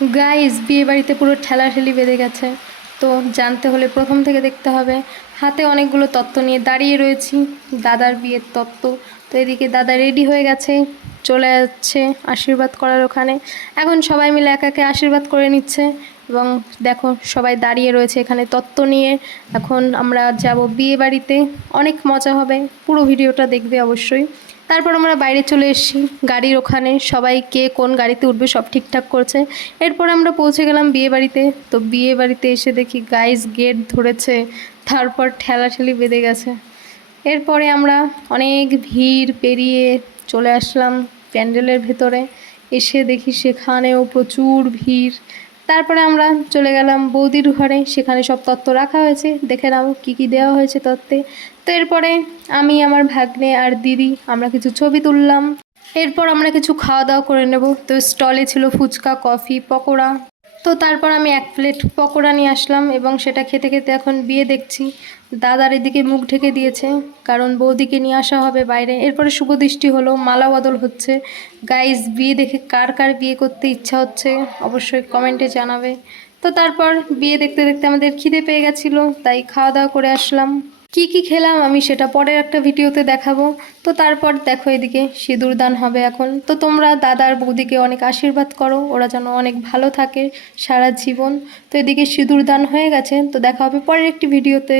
Guys, বিয়ে বাড়িতে পুরো ঠেলাঠেলি বেঁধে গেছে। তো জানতে হলে প্রথম থেকে দেখতে হবে। হাতে অনেকগুলো তত্ত্ব নিয়ে দাঁড়িয়ে রয়েছি, দাদার বিয়ের তত্ত্ব। তো এদিকে দাদা রেডি হয়ে গেছে, চলে যাচ্ছে আশীর্বাদ করার ওখানে। এখন সবাই মিলে একে একে আশীর্বাদ করে নিচ্ছে। এবং দেখো, সবাই দাঁড়িয়ে রয়েছে এখানে তত্ত্ব নিয়ে। এখন আমরা যাব বিয়ে বাড়িতে, অনেক মজা হবে, পুরো ভিডিওটা দেখবে অবশ্যই। তারপর আমরা বাইরে চলে এসেছি গাড়ির ওখানে, সবাই কে কোন গাড়িতে উঠবে সব ঠিকঠাক করছে। এরপর আমরা পৌঁছে গেলাম বিয়ে বাড়িতে। তো বিয়ে বাড়িতে এসে দেখি গাইস গেট ধরেছে, তারপর ঠেলাঠেলি বেঁধে গেছে। এরপরে আমরা অনেক ভিড় পেরিয়ে চলে আসলাম প্যান্ডেলের ভেতরে। এসে দেখি সেখানেও প্রচুর ভিড়। তারপরে আমরা চলে গেলাম বৌদির ঘরে, সেখানে সব তত্ত্ব রাখা হয়েছে, দেখে নাও কী কী দেওয়া হয়েছে তত্ত্বে। তো এরপরে আমি, আমার ভাগ্নে আর দিদি আমরা কিছু ছবি তুললাম। এরপর আমরা কিছু খাওয়া দাওয়া করে নেব। তো স্টলে ছিল ফুচকা, কফি, পকোড়া। তো তারপর আমি 1 প্লেট পকোড়া নিয়ে আসলাম এবং সেটা খেতে খেতে এখন বিয়ে দেখছি। দাদার এদিকে মুখ ঢেকে দিয়েছে, কারণ বৌদিকে নিয়ে আসা হবে বাইরে। এরপরে শুভদৃষ্টি হলো, মালা বদল হচ্ছে। গাইস, বিয়ে দেখে কার কার বিয়ে করতে ইচ্ছা হচ্ছে অবশ্যই কমেন্টে জানাবে। তো তারপর বিয়ে দেখতে দেখতে আমাদের খিদে পেয়ে গেছিলো, তাই খাওয়া দাওয়া করে আসলাম। কি কি খেলাম আমি সেটা পরের একটা ভিডিওতে দেখাবো। তো তারপর দেখো, এদিকে সিঁদুর দান হবে এখন। তো তোমরা দাদার বৌদিকে অনেক আশীর্বাদ করো, ওরা যেন অনেক ভালো থাকে সারা জীবন। তো এদিকে সিঁদুর দান হয়ে গেছে। তো দেখা হবে পরের একটি ভিডিওতে।